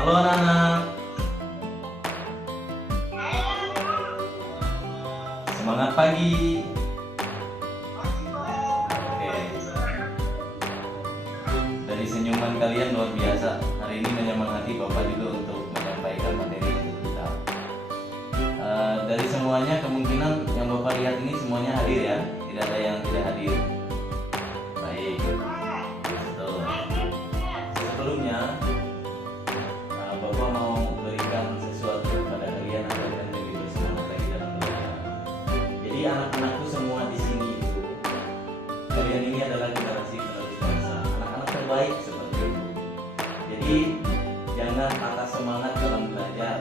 Halo anak-anak, semangat pagi. Oke, dari senyuman kalian luar biasa. Hari ini menyemangati Bapak juga untuk menyampaikan materi untuk kita. Dari semuanya kemungkinan yang Bapak lihat ini semuanya hadir ya, tidak ada yang tidak hadir. Baik, betul. Sebelumnya Bapak mau berikan sesuatu kepada kalian agar kalian lebih bersemangat lagi dalam belajar. Jadi anak-anakku semua di sini itu, kalian ini adalah generasi penerus bangsa, anak-anak terbaik seperti itu. Jadi jangan patah semangat dalam belajar,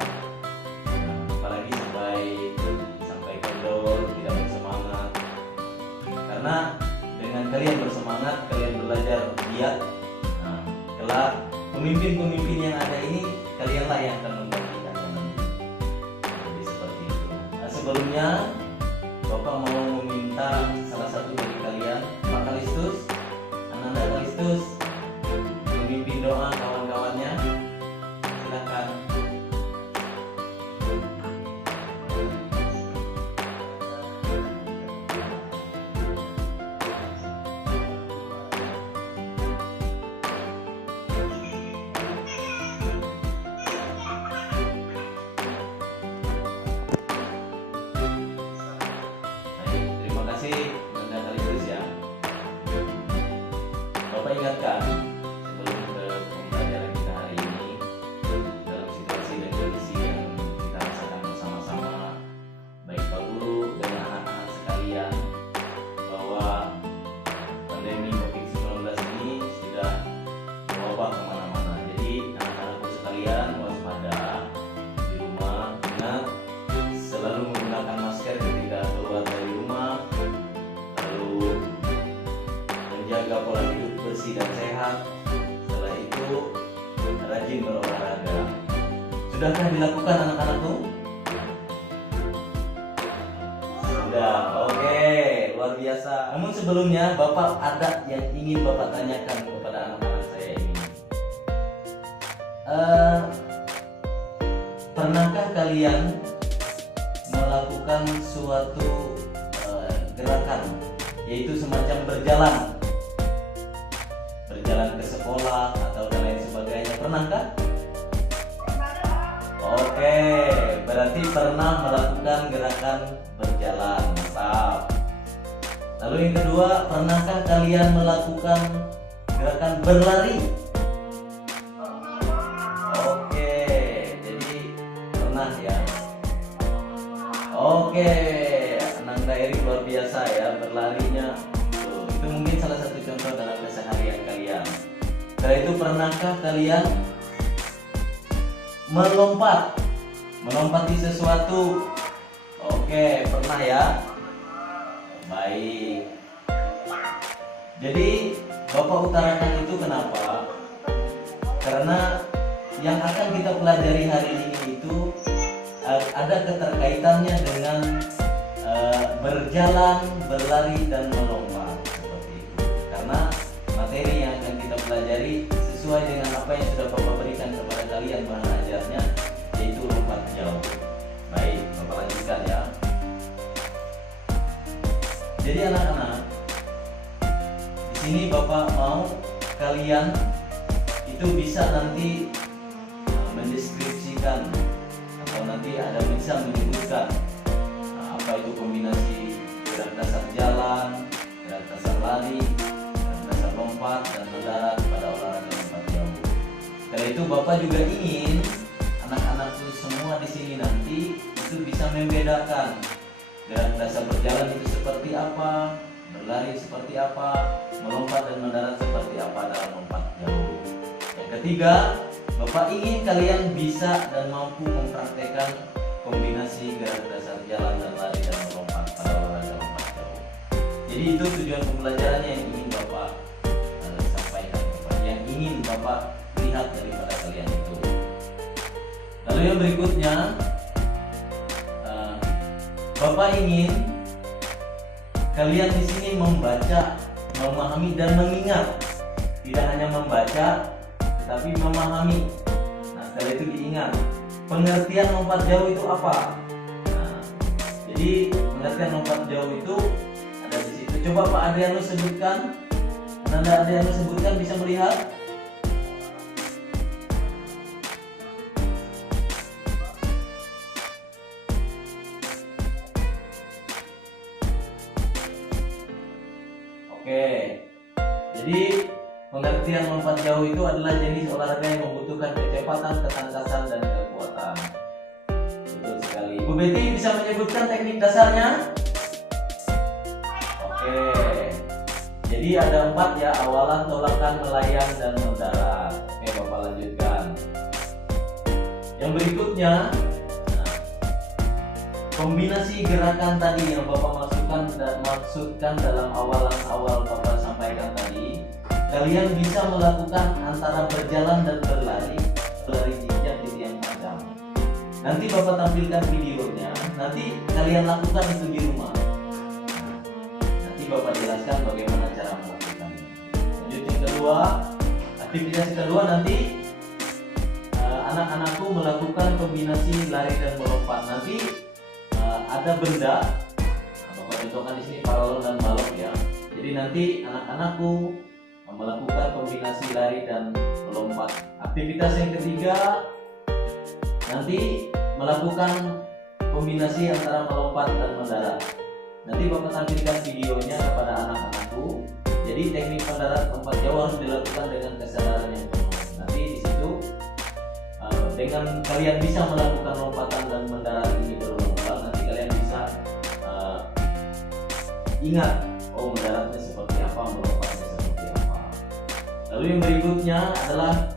apalagi sampai kendor, tidak bersemangat. Karena dengan kalian bersemangat, kalian belajar giat, kelak pemimpin-pemimpin yang ada ini kalianlah yang akan menggantikannya nanti. Jadi seperti itu. Sebelumnya Bapak mau meminta salah satu dari kalian, Pak Kalistus, Ananda Kalistus, memimpin doa kawan-kawannya. Silakan. Bapak ingatkan sebelum ke pembelajaran kita hari ini, dalam situasi dan kondisi yang kita rasakan bersama-sama, baik Pak Guru dan anak-anak sekalian, bahwa pandemi COVID-19 ini sudah mewabah kemana-mana. Jadi anak-anakku sekalian waspada di rumah, ingat selalu menggunakan masker ketika keluar dari rumah, lalu menjaga pola hidup bersih dan sehat. Setelah itu rajin berolahraga. Sudahkah dilakukan anak-anakku? Sudah, oke, luar biasa. Namun sebelumnya Bapak ada yang ingin Bapak tanyakan kepada anak-anak saya ini. Pernahkah kalian melakukan suatu gerakan, yaitu semacam berjalan ke sekolah atau dan lain sebagainya? Pernahkah? Oke, berarti pernah melakukan gerakan berjalan. Mantap. Lalu yang kedua, pernahkah kalian melakukan gerakan berlari? Oke, jadi pernah ya. Oke, Anang Dairi luar biasa ya berlarinya. Itu mungkin salah satu contoh dalam keseharian kalian. Setelah itu pernahkah kalian melompati sesuatu? Oke, pernah ya. Baik. Jadi Bapak utarakan itu kenapa? Karena yang akan kita pelajari hari ini itu ada keterkaitannya dengan berjalan, berlari, dan melompat. Karena materi yang akan kita pelajari sesuai dengan apa yang sudah Bapak berikan kepada kalian bahan ajarnya, yaitu lompat jauh. Baik, Bapak lanjutkan ya. Jadi anak-anak, di sini Bapak mau kalian itu bisa nanti mendeskripsikan atau nanti ada bisa menyebutkan apa itu kombinasi gerak dasar jalan, gerak dasar lari, lompat, dan mendarat pada olahraga lompat jauh. Setelah itu Bapak juga ingin anak-anakku semua di sini nanti itu bisa membedakan gerak dasar berjalan itu seperti apa, berlari seperti apa, melompat dan mendarat seperti apa dalam lompat jauh. Yang ketiga, Bapak ingin kalian bisa dan mampu mempraktekkan kombinasi gerak dasar jalan dan lari dan melompat pada olahraga lompat jauh. Jadi itu tujuan pembelajarannya yang ingin Bapak ingin Bapak lihat daripada kalian itu. Lalu yang berikutnya, Bapak ingin kalian di sini membaca, memahami dan mengingat. Tidak hanya membaca, tetapi memahami. Nah, Kalau itu diingat. Pengertian lompat jauh itu apa? Nah, jadi pengertian lompat jauh itu ada di situ. Coba Pak Adrianus sebutkan. Nanda Adrianus sebutkan, bisa melihat? Oke. Jadi pengertian lompat jauh itu adalah jenis olahraga yang membutuhkan kecepatan, ketangkasan, dan kekuatan. Betul sekali. Bu Betty bisa menyebutkan teknik dasarnya? Oke. Jadi ada 4 ya, awalan, tolakan, melayang, dan mendarat. Oke, Bapak lanjutkan. Yang berikutnya, kombinasi gerakan tadi yang Bapak maksudkan dalam awalan awal Bapak sampaikan tadi. Kalian bisa melakukan antara berjalan dan berlari jinjak di tiang panjang. Nanti Bapak tampilkan videonya. Nanti kalian lakukan itu di rumah. Nanti Bapak jelaskan bagaimana cara melakukannya. Lanjut yang kedua, aktivitas kedua nanti anak-anakku melakukan kombinasi lari dan melompat. Nanti ada benda, Bapak contohkan di sini paralon dan balok ya. Jadi nanti anak-anakku melakukan kombinasi lari dan melompat. Aktivitas yang ketiga nanti melakukan kombinasi antara melompat dan mendarat. Nanti Bapak tampilkan videonya kepada anak-anakku. Jadi teknik mendarat lompat jauh harus dilakukan dengan kesadaran yang penuh. Nanti di situ dengan kalian bisa melakukan lompatan dan mendarat ini berulang-ulang, nanti kalian bisa ingat, oh mendaratnya seperti apa, melompatnya seperti apa. Lalu yang berikutnya adalah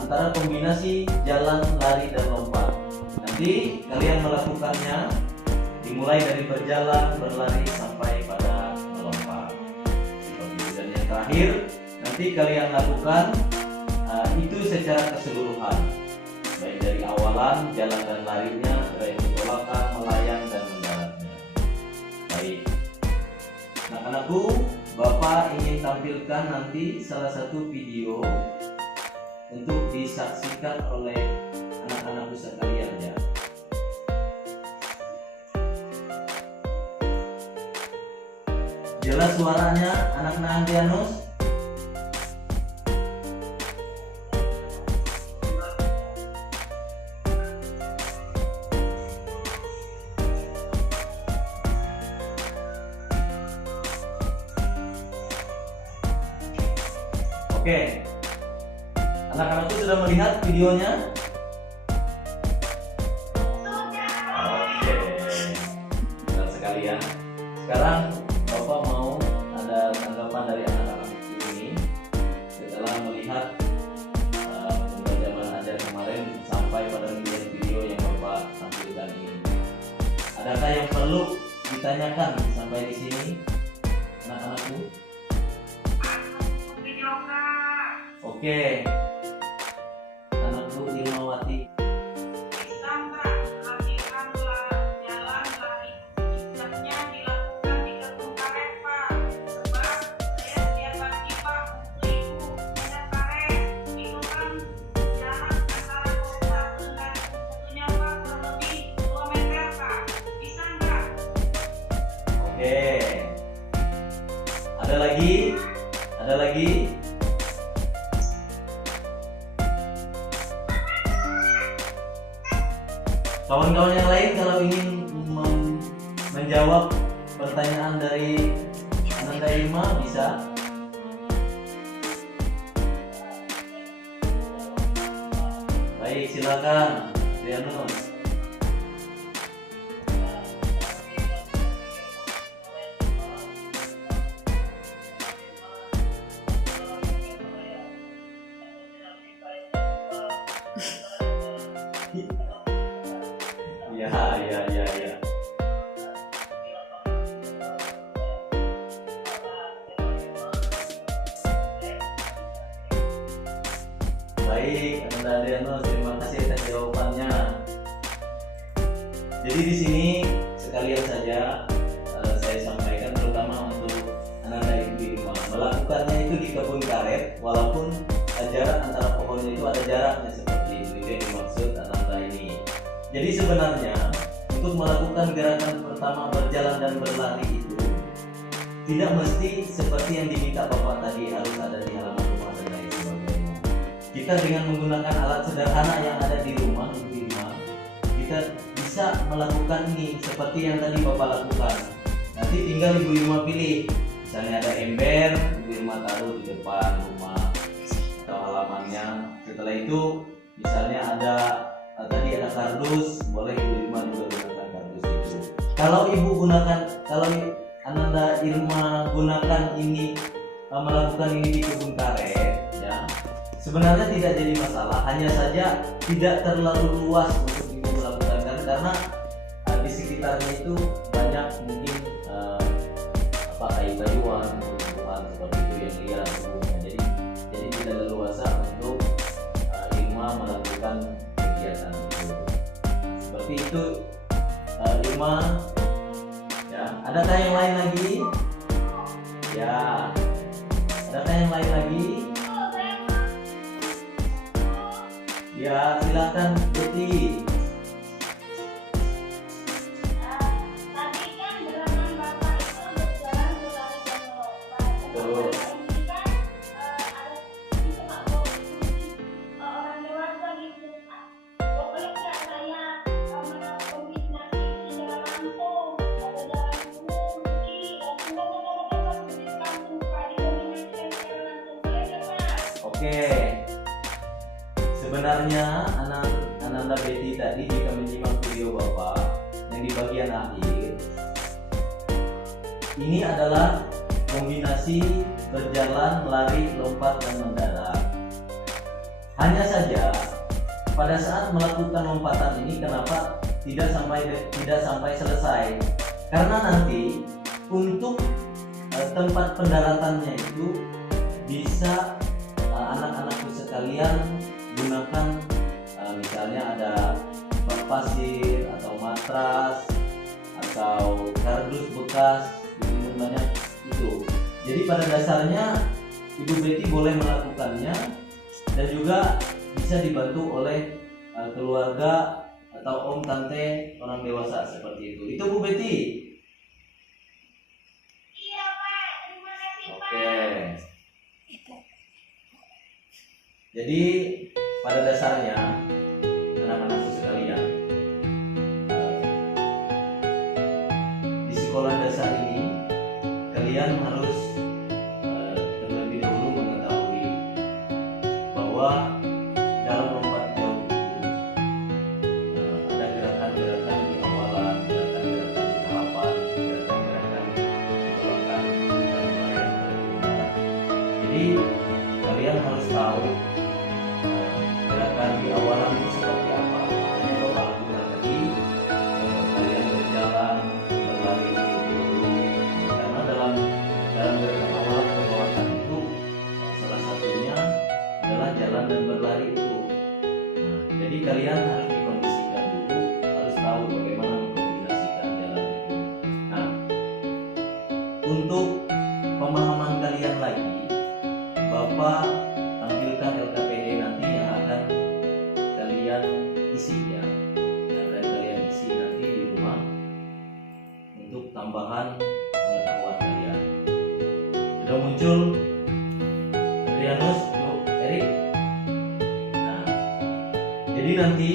antara kombinasi jalan, lari, dan lompat. Nanti kalian melakukannya dimulai dari berjalan, berlari, sampai pada melompat. Dan yang terakhir, nanti kalian lakukan itu secara keseluruhan, baik dari awalan, jalan dan larinya, baik tolakan, melayang, dan mendaratnya. Baik, anak-anakku, Bapak ingin tampilkan nanti salah satu video untuk disaksikan oleh anak-anakku sekalian ya. Jelas suaranya anak-anak Andrianus? Oke, anak-anakku sudah melihat videonya? Oke, benar sekali ya. Sekarang Bapak mau ada tanggapan dari anak-anak ini setelah melihat pembelajaran ajar kemarin sampai pada video yang Bapak tampilkan ini. Adakah yang perlu ditanyakan sampai di sini, anak-anakku? Oke, anakku Irmawati. Bisa nggak latihan jalan lari jinjaknya dilakukan di gerbong karet Pak? Sebab saya setiap pagi Pak untuk ibu naik karet. Itu kan jarak antara kota dengan bukunya Pak kurang lebih 2 meter Pak. Bisa nggak? Oke. Ada lagi? Ada lagi? Kawan-kawan yang lain kalau ingin menjawab pertanyaan dari Ananda Irma bisa. Baik, silakan Rianus. Ya. Baik, Anda Adriano, terima kasih atas jawabannya. Jadi di sini sekalian saja saya sampaikan terutama untuk Ananda Ibu Irma, melakukannya itu di kebun karet, walaupun jarak antara pohonnya itu ada jaraknya seperti itu yang dimaksud. Jadi sebenarnya untuk melakukan gerakan pertama berjalan dan berlari itu tidak mesti seperti yang diminta Bapak tadi harus ada di halaman rumah dan lain sebagainya. Kita dengan menggunakan alat sederhana yang ada di rumah, kita bisa melakukan ini seperti yang tadi Bapak lakukan. Nanti tinggal Ibu Irma pilih, misalnya ada ember, Ibu Irma taruh di depan rumah atau halamannya. Setelah itu misalnya ada tadi ada kardus, boleh Ibu Irma juga gunakan kardus itu. Kalau Ananda Irma gunakan ini melakukan ini di kebun karet, ya sebenarnya tidak jadi masalah. Hanya saja tidak terlalu luas untuk Ibu melakukan karena di sekitarnya itu banyak mungkin kayu-kayuan, tumbuhan seperti itu yang liar sebelumnya. Jadi tidak leluasa untuk Irma melakukan kegiatan itu. Seperti itu Irma. Ya, adakah yang lain lagi? Ya, adakah yang lain lagi? Ya, silakan Betty. Tadi kan gerakan Bapak itu berjalan berlari dan melompat. Betul. Ini kan ada itu Pak orang dewasa gitu. Boleh nggak saya kombinasi jalan langsung atau jalan umum di kampung Pak dikombinasikan jalan langsung boleh nggak Pak? Oke. Sebenarnya Ananda Betty tadi jika menyimak video Bapak yang di bagian akhir, ini adalah kombinasi berjalan, lari, lompat, dan mendarat. Hanya saja pada saat melakukan lompatan ini kenapa tidak sampai selesai? Karena nanti untuk tempat pendaratannya itu bisa anak-anakku sekalian gunakan misalnya ada bak pasir atau matras atau kardus bekas banyak itu. Jadi pada dasarnya Ibu Betty boleh melakukannya dan juga bisa dibantu oleh keluarga atau om tante orang dewasa seperti itu. Itu Bu Betty. Iya Pak, terima kasih Pak. Oke. Jadi pada dasarnya anak-anakku sekalian, di sekolah dasar ini kalian harus terlebih dahulu mengetahui bahwa dalam lompat jauh itu ada gerakan-gerakan di awalan, gerakan-gerakan di tahapan, gerakan-gerakan di belakang, dan lain-lain. Jadi kalian harus tahu gerakan di awalan itu seperti apa. Makanya Bapak lakukan tadi, kalian berjalan, berlari dulu. Karena dalam gerakan awalan pergerakan itu salah satunya adalah jalan dan berlari itu. Nah, jadi kalian harus dikondisikan dulu, harus tahu bagaimana mengkombinasikan jalan itu. Nah, untuk pemahaman kalian lagi, Bapak tampilkan LKPD nanti yang akan kalian isi ya, yang akan kalian isi nanti di rumah untuk tambahan pengetahuan kalian. Sudah muncul Adrianus, Bu Erik. Nah, jadi nanti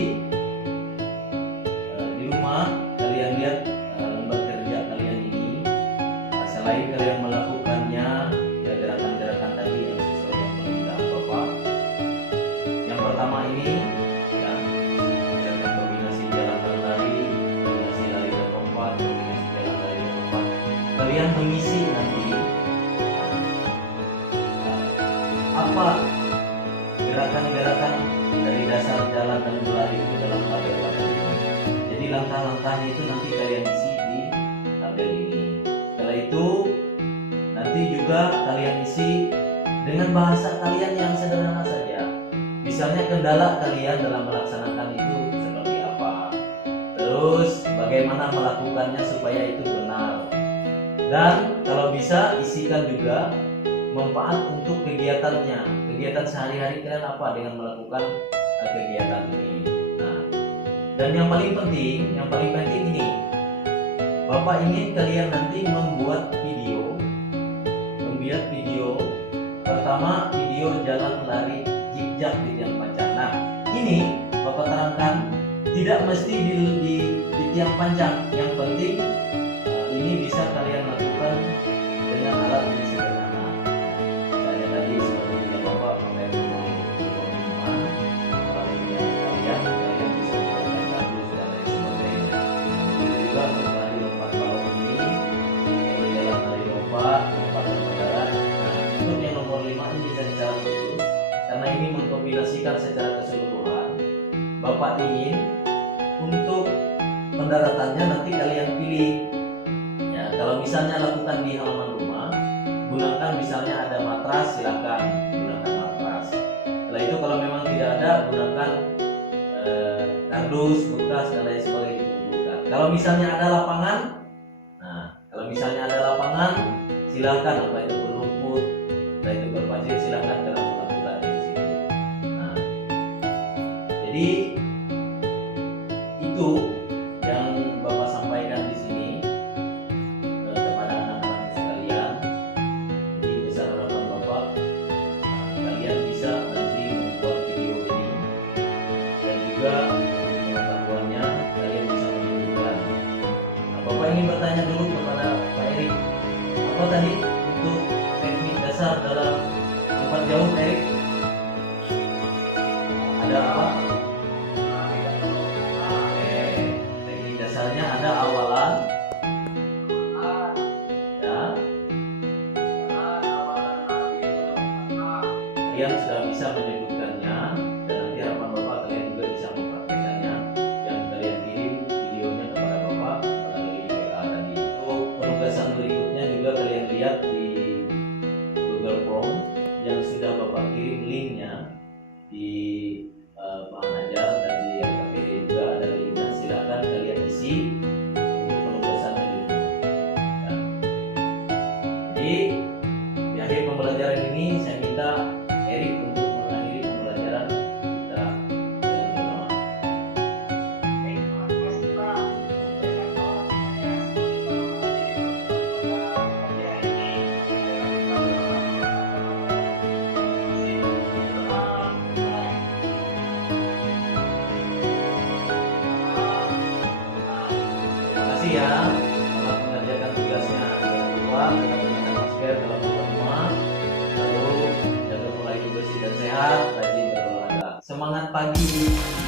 di rumah kalian lihat lembar kerja kalian ini. Selain kalian melakukannya ya gerakan-gerakan tadi yang sesuai yang permintaan Bapak. Yang pertama ini ya gerakan kombinasi jalan dan lari, kombinasi lari dan lompat, kombinasi jalan lari dan lompat. Kalian mengisi nanti apa gerakan-gerakan dari dasar jalan dan berlari itu dalam tabel-tabel ini. Jadi langkah-langkahnya itu nanti kalian isi di tabel ini. Setelah itu nanti juga kalian isi dengan bahasa kalian yang sederhana saja. Misalnya kendala kalian dalam melaksanakan itu seperti apa. Terus bagaimana melakukannya supaya itu benar. Dan kalau bisa isikan juga manfaat untuk kegiatannya. Kegiatan sehari-hari kalian apa dengan melakukan kegiatan ini. Nah, Dan yang paling penting ini, Bapak ingin kalian nanti membuat video pertama, video jalan lari zigzag di tiang panjang. Nah, ini Bapak terangkan tidak mesti di tiang panjang. Yang penting ini bisa kalian lakukan dengan alat yang sederhana. Saya tadi seperti yang Bapak pakai rumah, kalian bisa menggunakan kardus dan lain sebagainya. Begitu juga untuk lari lompat balon ini, jalan lari lompat kendaraan. Nah, untuk yang nomor 5 ini bisa secara khusus karena ini mengkombinasikan secara keseluruhan. Bapak ingin untuk pendaratannya nanti kalian pilih. Ya, kalau misalnya lakukan di halaman rumah, gunakan misalnya ada matras, silakan gunakan matras. Setelah itu kalau memang tidak ada, gunakan kardus, bekas dan lain sebagainya dikumpulkan. Kalau misalnya ada lapangan, silakan apa itu berrumput, apa itu berpasir, silakan kalian melakukan di situ. Nah, jadi itu yang Bapak sampaikan di sini kepada anak-anak sekalian. Jadi besar harapan Bapak kalian bisa nanti membuat video ini, dan juga pengetahuannya kalian bisa menunjukkan. Nah, Bapak ingin bertanya dulu kepada Pak Erik, apa tadi untuk teknik dasar dalam lompat jauh, Pak Erik? Ada apa? Teknik dasarnya ada awalan, ya. Kalian sudah bisa menyebutkannya, dan nanti harapan Bapak kalian juga bisa mempraktekannya, dan kalian kirim videonya kepada Bapak melalui WA tadi. Itu penugasan berikutnya juga kalian lihat di Google Form yang sudah Bapak kirim linknya di bahan ajar, dan di RKPD juga ada linknya. Silakan kalian isi untuk penugasannya juga. Ya. Jadi di akhir pembelajaran ini saya minta Erik untuk mengakhiri pembelajaran kita dengan berdoa. Terima kasih ya. Selamat mengerjakan tugasnya. Jangan lupa tetap gunakan masker dalam keluar rumah. Lalu jaga pola hidup bersih dan sehat, rajin berolahraga. Semangat pagi.